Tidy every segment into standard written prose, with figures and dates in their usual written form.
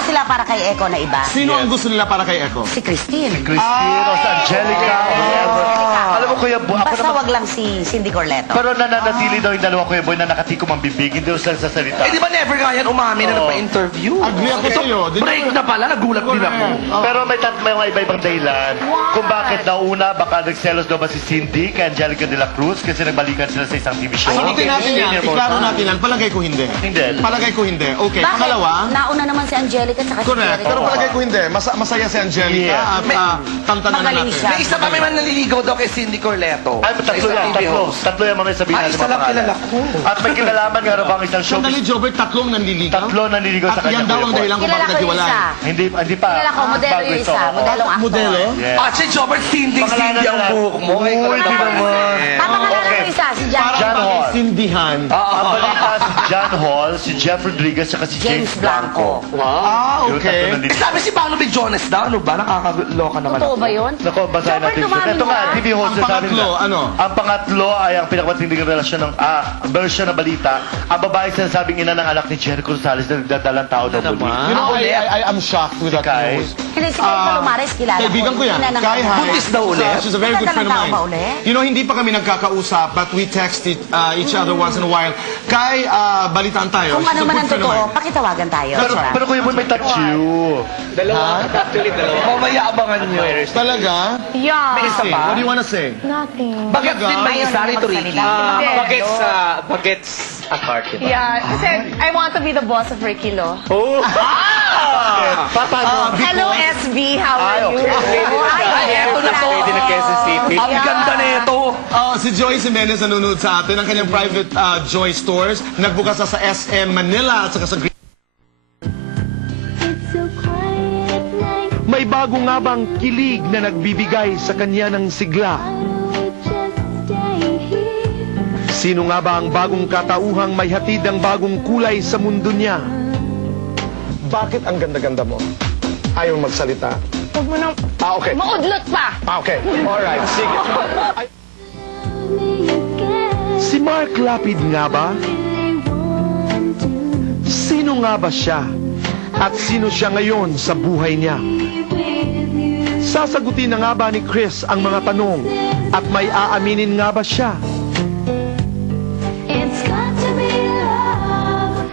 Sila para kay Eko na iba. Sino ang gusto nila para kay Eko? Si Christine. Christine, o si Angelica, whatever. Alam mo, Kuya Boy, ako Basta naman, wag lang si Cindy Corleto. pero nananatili daw yung dalawa, Kuya Boy, na nakatikom ang bibig, hindi daw sila sasalita. Eh, di ba never nga yan umamin na nagpa-interview? Agree ako sa'yo. Break na pala, nagulat din ako. Pero may mga iba-ibang dahilan kung bakit nauna, baka nagselos daw ba si Cindy kay Angelica de la Cruz kasi nagbalikan sila sa isang TV show. Sagutin natin yan. Iklaro natin yan. Palagay ko hindi. Hindi. Palagay ko hindi. Okay. Bakit? Pangalawa. Nauna naman si Angelica at si Correct. Jericho. Pero palagay ko hindi. Masaya si Angelica. Yeah. At tantanan na Magaling natin. siya. May isa pa may man naliligaw daw kay Cindy Corleto. Ay, tatlo yan. Tatlo yan mamaya sabihin natin Isa mga lang pangalan. kilala ko. At may kinalaman nga raw bang isang show. Sandali, Jobert, tatlong nanliligaw. Tatlo nanliligaw sa At kanya. yan daw ang Kuya Boy. dahilan kung Kilala bakit ko yung naghiwalay. isa. Hindi pa. Kilala ko, modelo Bago yung ito. isa. Modelong actor. Modelo? Yeah. At si Jobert, Cindy Pangalan ang na- buhok mo. Uy, di naman. Papangalan Okay. ng isa, si John. John Hall. Sindihan. Ang balita si John Hall, si Jeff Rodriguez, at si James Blanco. Ah, Yung tatlo okay. Eh, nandito. sabi si Paolo B. Jones daw, ano ba? Nakakaloka naman Totoo ako. ba yun? Nako, basahin Jobert, natin. umamin Ito nga, ka. TV host Ang na sabi pangatlo, nila. ano? Ang pangatlo ay ang pinakamatinding relasyon ng version ng balita. Ang babae sinasabing ina ng anak ni Jericho Rosales na nagdadalang tao daw muli. You know, I am shocked with that Kai. news. Hindi, si Kai Palomares, kilala ko. Kaibigan ko yan. Ina ng Kai, anak. hi. Buntis daw ulit? She's a very good friend of Nagdadalang tao ba mine. ulit? You know, hindi pa kami nagkakausap, but we text each other once in a while. Kai, balitaan tayo. Kung She's ano a man good ang friend of totoo, mine. pakitawagan tayo. Pero Kuya Boy, may touch you. Mamaya abangan nyo. Talaga? Yeah. May isa Say, pa? what do you wanna say? Nothing. Bakit din may Ayaw isa na rito, Ricky? magsalita. Bagets apart, diba? Yeah. She said, I want to be the boss of Ricky Lo. Oh! Hello, SB. How are you? Ay, eto na to. Pwede na Quezon City. Ang ganda na ito. Si Joy Jimenez nanonood sa atin. Ang kanyang private Joy stores. Nagbukas na sa SM Manila at saka sa Green. May bago nga bang kilig na nagbibigay sa kanya ng sigla? Sino nga ba ang bagong katauhang may hatid ang bagong kulay sa mundo niya? Bakit ang ganda-ganda mo? Ayaw magsalita. Huwag mo nang Okay. maudlot pa. Okay. Alright. Sige. Si Mark Lapid nga ba? Sino nga ba siya? At sino siya ngayon sa buhay niya? Sasagutin na nga ba ni Chris ang mga tanong? At may aaminin nga ba siya? It's got to be love,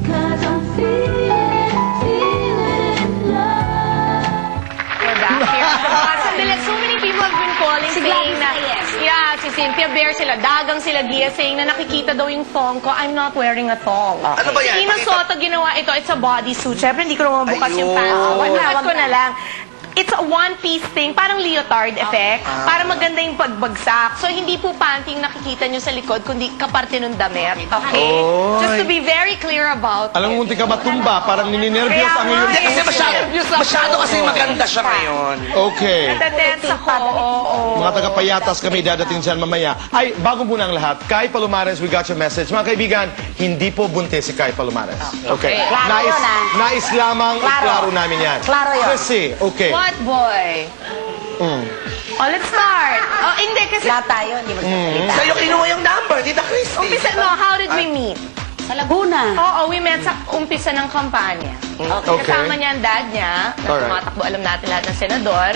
'cause I'm feeling love. We're back here. Sandali, so many people have been calling Si saying Gladys na, Reyes. yeah, si Cynthia Bear, sila Dagang, sila Gia, saying na nakikita daw yung thong ko. I'm not wearing a thong. Ano ba yan? Ina Soto ginawa ito, it's a bodysuit. Siyempre, hindi ko naman bukas yung pants. Ayun. Bukas ko na lang. It's a one-piece thing, parang leotard effect, para maganda yung pagbagsak. So, hindi po panty yung nakikita nyo sa likod, kundi kaparte ng damit. Okay? Just to be very clear about Alam mo, munti ka matumba. Parang nininervyos Kaya ang iyong... nga, Kasi masyado kasi maganda siya ngayon. Okay. Natatense ako. Oo. Mga taga-payatas kami dadating dyan mamaya. Ay, bago muna ang lahat, Kai Palomares, we got your message. Mga kaibigan, hindi po buntis si Kai Palomares. Okay. Klaro Nais, yun, ah. nais lamang Klaro. iklaro namin yan. Klaro yun. Kasi, okay. What boy? Oh, let's start. Oh, hindi kasi... Lahat tayo, hindi magsasalita. Sa'yo kinuha yung number, Tita Christy. Umpisa, no, how did we meet? Sa Laguna. Oo, we met sa umpisa ng kampanya. Okay. Kasama niya ang dad niya, na Alright. tumatakbo, alam natin lahat ng senador.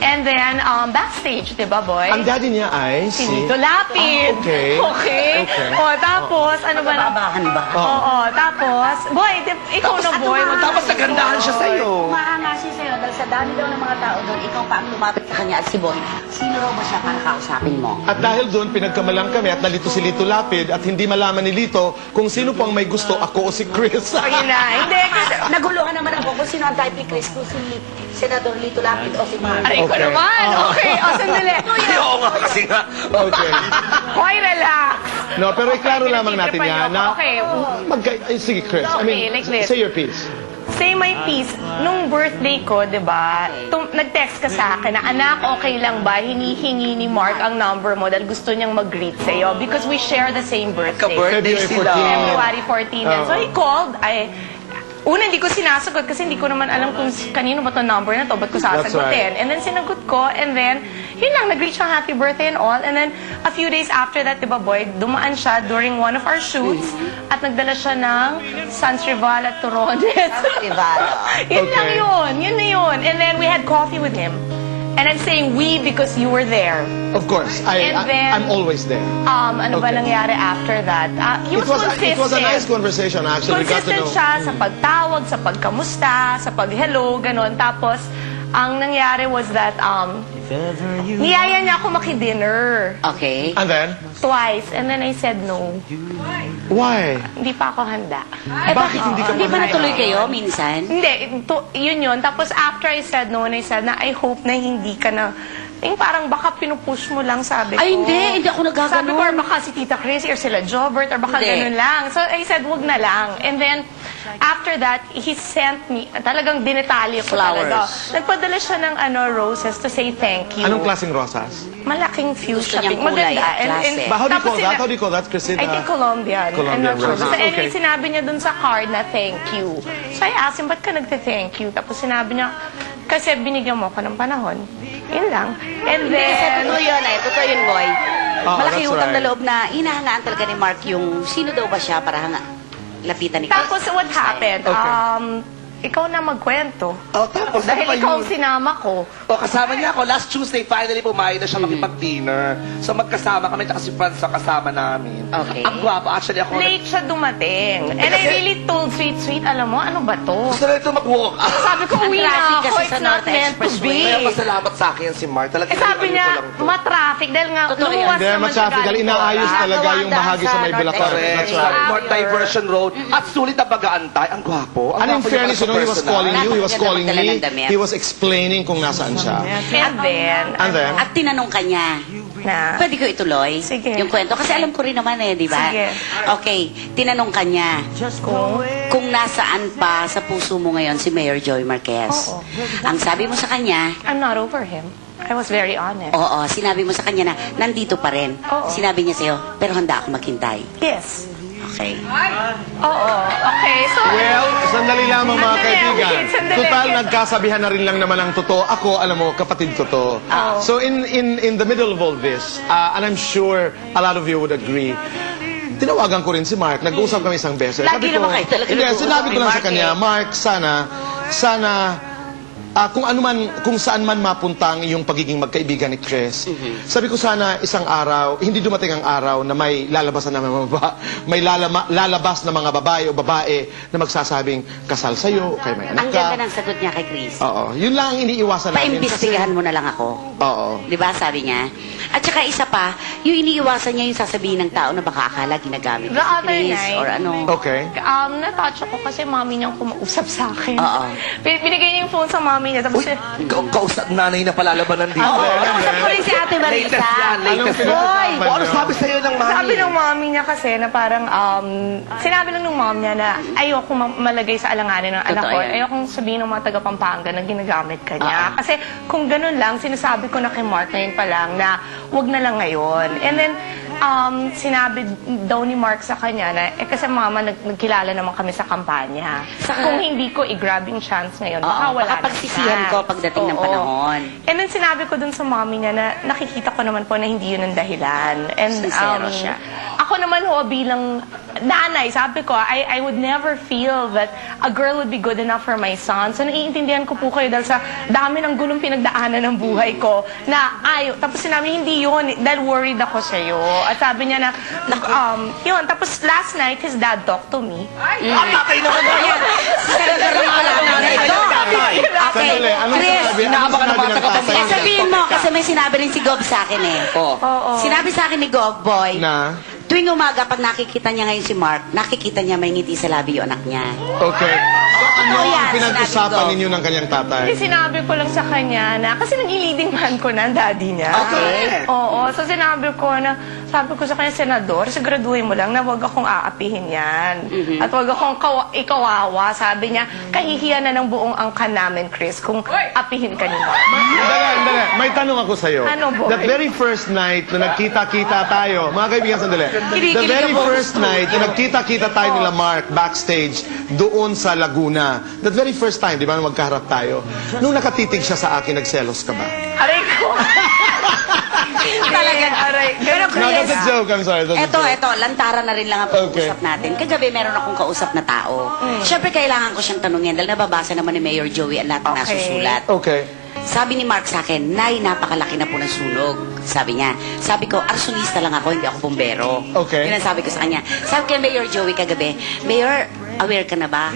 And then, backstage, di ba, boy? Ang daddy niya ay Si si... Lito Lapid. okay. Okay. Okay. O, tapos, ano ba na? Babahan ba? Oo, tapos, boy, ikaw na, boy. Tapos nagandahan siya sa'yo. Umahanga siya sa'yo dahil sa dami daw ng mga tao doon, ikaw pa ang lumapit sa kanya at si Boy. Sino raw ba siya para kausapin mo? At dahil doon, pinagkamalang kami at nalito si Lito Lapid at hindi malaman ni Lito kung sino pang may gusto, ako o si Chris. Ayun na. Hindi, kasi... Naguluhan naman ako kung sino ang type ni Chris, kung si Senador Lito Lapid o si Mark. Aray ko Okay. naman. Okay, o, sandali. Oo nga kasi nga. Okay. Hoy, relax. No, pero iklaro lamang natin yan na... Okay. Sige, Chris. I mean, Okay, like this. say your piece. Say my piece. Nung birthday ko, di ba, nag-text ka sa akin na, anak, okay lang ba? Hinihingi ni Mark ang number mo dahil gusto niyang mag-greet sa'yo because we share the same birthday. Ka-birthday February sila. 14. February 14 yan. So he called. una, hindi ko sinasagot kasi hindi ko naman alam kung kanino ba itong number na to, ba't ko That's sasagutin. right. And then sinagot ko, and then, yun lang, nag-reach ang happy birthday and all. And then, a few days after that, diba boy, dumaan siya during one of our shoots at nagdala siya ng Sans Rival at Turones. Rival. Yun Okay. lang yun. Yun na yun. And then, we had coffee with him. And I'm saying we because you were there. Of course, And then- I'm always there. Ano ba Okay. nangyari after that? He was consistent. It was a nice conversation, actually. We got to Consistent know. siya sa pagtawag, sa pagkamusta, sa pag-hello, gano'n. Tapos, ang nangyari was that, niyaya niya ako maki-dinner Okay. And then, twice. And then I said no. why? Hindi pa ako handa. Bakit hindi ka Hindi ba pa natuloy kayo minsan? Hindi, yun yun. Tapos after I said no, and I said na I hope na hindi ka na, yung parang baka pinupush mo lang, sabi ko. Ay, hindi ako nagaganon. Sabi ko, or baka si Tita Chris, or sila Jobert, or baka Hindi. ganun lang. So I said, wag na lang. And then, after that, he sent me, talagang dinetali ko Flowers. talaga. Nagpadala siya ng roses to say thank you. Anong klaseng rosas? Malaking fuse Gusto siya. niyang kulay Maganda. at klase. But how do you tapos call that? How do you call that, Christina? I think Colombian. I'm Colombian not sure. roses. Basta anyway, Okay. sinabi niya dun sa card na thank you. So I asked him, ba't ka nagte-thank you? Tapos sinabi niya, kasi binigyan mo ako ng panahon. Yun lang. And Kasi then, totoo yun eh. Totoo yun, boy. Malaki that's utang right. na loob na hinahangaan talaga ni Mark yung sino daw ba siya para lapitan ni Chris. tapos what happened? Okay. Ikaw na magkwento. Oh, tapos Dahil ano ba ikaw yun? sinama ko. O, kasama niya ako. Last Tuesday, finally, pumayag na siya makipag-dinner. So, magkasama kami, tsaka si Franz sa kasama namin. Okay. Ang gwapo. Actually, ako... Late siya dumating. And I really told sweet, alam mo, ano ba to? Gusto na ito mag-walk out. Sabi ko, Ang uwi traffic na ako. kasi It's sa not North meant to Expressway. be. Kaya masalamat sa akin si Mark. Talaga Eh sabi niya, ma-traffic dahil nga Totoo yun. lumuwas Hindi, naman siya ma-traffic. galing Inaayos Cora. talaga yung bahagi sa may Bulacan. Correct. That's right. North Diversion Road. At sulit na bagaan tayo. Ang gwapo. Ang And in gwapo niya fairness, pala you know, he was personal. calling you, he was Napakaganda calling magdala me, ng damit. he was explaining kung nasaan siya. And then, And then, At tinanong ka niya, na, pwede ko ituloy? Sige. Yung kwento. Kasi alam ko rin naman eh, di ba? Sige. Okay, tinanong ka niya kung nasaan pa sa puso mo ngayon si Mayor Joy Marquez. Oo. Ang sabi mo sa kanya, I'm not over him. I was very honest. oo, sinabi mo sa kanya na nandito pa rin. Oo. Sinabi niya sa'yo, pero handa ako maghintay. Yes. Okay. Oo. Okay, so... well, sandali lamang mga Sandali, kaibigan. okay, sandali. Total, nagkasabihan na rin lang naman ang totoo. Ako, alam mo, kapatid ko to. So in the middle of all this, and I'm sure a lot of you would agree, tinawagan ko rin si Mark. Nag-uusap kami isang beses. Lagi Sabi ko- naman kayo talaga Hindi, nag-uusap sinabi ni ko lang sa Mark kanya, eh. Mark, sana, kung saan man mapunta ang iyong pagiging magkaibigan ni Chris. Sabi ko sana isang araw, hindi dumating ang araw na may lalabas na lalabas na mga babae o babae na magsasabing kasal sa'yo, kay may anak Ang ka. ganda ng sagot niya kay Chris. Oo, yun lang ang iniiwasan namin. Paimbestigahan mo na lang ako. Oo. Di ba, sabi niya? At saka isa pa, yung iniiwasan niya yung sasabihin ng tao na baka akala ginagamit The ni si other Chris night, or ano. Okay. Na-touch ako kasi mami niyang kumausap sa akin. Oo. Binigay niya yung phone sa mami niya. Tapos, Kausap nanay na palalabanan dito. Kausap ko rin si Ate Marisa. Latest yan, latest yan. Boy! O, ano sabi sa'yo ng mami? sabi ng mami niya kasi na parang, sinabi lang ng mom niya na ayoko malagay sa alanganin ng anak Totoo ko. yan. Ayokong sabihin ng mga taga-Pampanga na ginagamit ka niya. Kasi kung ganun lang, sinasabi ko na kay Mark ngayon pa lang na wag na lang ngayon. And then, sinabi daw ni Mark sa kanya na, kasi mama, nagkilala naman kami sa kampanya. Kung hindi ko i-grab yung chance ngayon, baka Oo, wala baka pagsisihan ko pagdating ng Oo. panahon. And then sinabi ko dun sa mommy niya na nakikita ko naman po na hindi yun ang dahilan. And Sincero siya. ako naman ho bilang nanay, sabi ko, I would never feel that a girl would be good enough for my son. So naiintindihan ko po kayo dahil sa dami ng gulong pinagdaanan ng buhay ko na tapos sinabi, hindi yun, dahil worried ako sa'yo. At sabi niya na, yun, tapos last night, his dad talked to me. Ang tatay naman na yan. Okay, Sandali, anong Chris, sinabi? Anong Naabangan sinabi ng mga ng taga-Pampanga. tatay? eh, sabihin mo, kasi may sinabi rin si Gob sa akin eh. Oh. Sinabi sa akin ni Gob, boy, Na? tuwing umaga, pag nakikita niya ngayon si Mark, nakikita niya may ngiti sa labi yung anak niya. Okay. So ano Ano yan? ang pinag-usapan Sinabi ko. ninyo ng kanyang tatay? Kasi sinabi ko lang sa kanya na, kasi naging leading man ko na ang daddy niya. Okay. Oo. So sinabi ko na, sabi ko sa kanya, Senador, siguraduhin mo lang na huwag akong aapihin yan. At huwag akong ikawawa. Sabi niya, kahihiyan na ng buong angkan namin, Chris, kung apihin ka ni Mark. Sandali. May tanong ako sa'yo. Ano, boy? That very first night na nagkita-kita tayo, mga kaibigan, sandali. The Kinikilig very ako. first night na nagkita-kita tayo nila Mark backstage doon sa Laguna. That very first time, di ba, nung magkaharap tayo. Nung nakatitig siya sa akin, nagselos ka ba? Aray ko! Talaga. Aray. Pero No, that's a Chris, joke. I'm sorry. That's a joke. eto, lantaran na rin lang ang pag-uusap natin. Kagabi, meron akong kausap na tao. Siyempre, kailangan ko siyang tanungin dahil nababasa naman ni Mayor Joey ang lahat ng Okay. nasusulat. Okay. Sabi ni Mark sa akin, Nay, napakalaki na po ng sunog. Sabi niya. Sabi ko, arsonista lang ako, hindi ako bumbero. Okay. Yun ang sabi ko sa kanya. Sabi kay Mayor Joey kagabi, Mayor, aware ka na ba?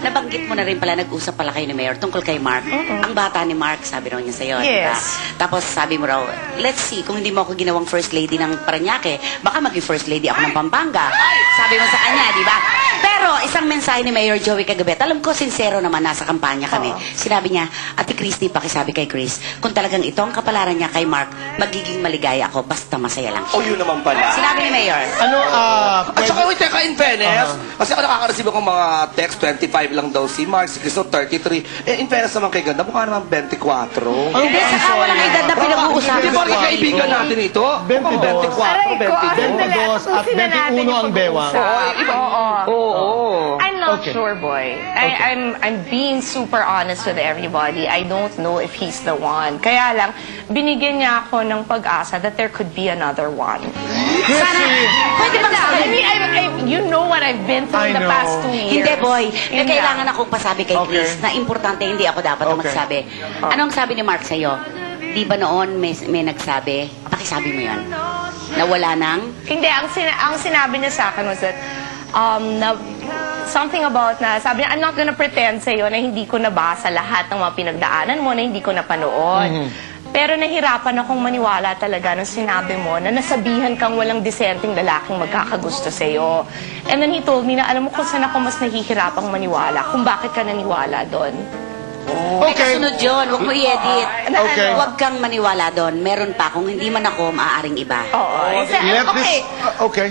Nabanggit mo na rin pala, nag-usap pala kayo ni Mayor tungkol kay Mark. Ang bata ni Mark, sabi raw niya sa'yo. Yes. Diba? Tapos sabi mo raw, let's see, kung hindi mo ako ginawang first lady ng Parañaque, baka maging first lady ako ng Pampanga. Sabi mo sa kanya, di ba? Pero isang mensahe ni Mayor Joey kagabi, alam ko, sincero naman, nasa kampanya kami. Sinabi niya, Ate Christy, pakisabi kay Chris, kung talagang ito ang kapalaran niya kay Mark, magiging maligaya ako, basta masaya lang siya. O yun naman pala. Sinabi ni Mayor. Ano, At saka, wait, teka, in fairness, kasi ako nakaka-receive akong mga text, 25 lang daw si Mark, si Cristo, 33. Eh, in fairness naman kay Ganda, mukha naman 24. Hindi, saka walang edad na pinag-uusapan. Di ba rin kaibigan natin ito? 22. 24, 22. 22 at 21 ang bewang. Oo. I'm not Okay. sure, boy. I'm being super honest with everybody. I don't know if he's the one. Kaya lang, binigyan niya ako ng pag-asa that there could be another one. Pwede bang I mean, you know what I've been through I the know. past 2 years. Hindi, boy. Yun Kailangan lang. akong pasabi kay Okay. Chris na importante, hindi ako dapat ang Okay. magsabi. Anong sabi ni Mark sa'yo? Di ba noon may nagsabi? Pakisabi mo yan. Na wala nang? Hindi, ang sinabi niya sa akin was that, something about na, sabi niya, I'm not gonna pretend sa'yo na hindi ko nabasa lahat ng mga pinagdaanan mo, na hindi ko napanood. Pero nahirapan akong maniwala talaga nung sinabi mo na nasabihan kang walang disenteng lalaking magkakagusto sa'yo. And then he told me na alam mo kung saan ako mas nahihirapang maniwala, kung bakit ka naniwala doon. May kasunod yun. Huwag mo i-edit. Okay. Huwag kang maniwala doon. Meron pa. Kung hindi man ako, maaaring iba. Oo. Let this... Okay. Okay.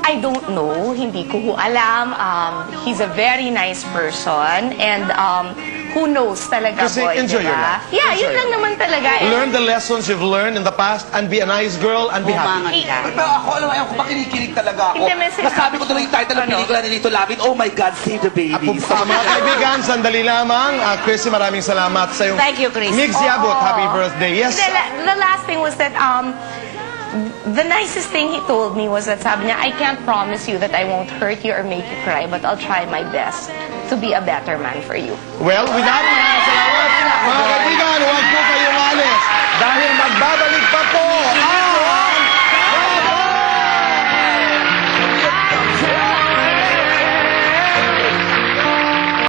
I don't know. Hindi ko alam. He's a very nice person. And who knows talaga, Kasi boy, enjoy diba? your life. Yeah, Enjoy yun lang naman talaga. And Learn the lessons you've learned in the past and be a nice girl and be happy. Bumangon ka. Pero ako, alam mo, kung kinikilig talaga ako. Hindi, may sinabi- Nasabi ko tuloy yung title ng Ano? pelikula ni Lito Lapid, Oh My God, Save the Baby. Mga kaibigan, sandali lamang. Chrissy, maraming salamat sa iyong... Thank you, Chris. Migs Yabot, happy birthday. Yes. the last thing was that the nicest thing he told me was that sabi niya, I can't promise you that I won't hurt you or make you cry, but I'll try my best to be a better man for you. Well, with that, maraming salamat. Mga kaibigan,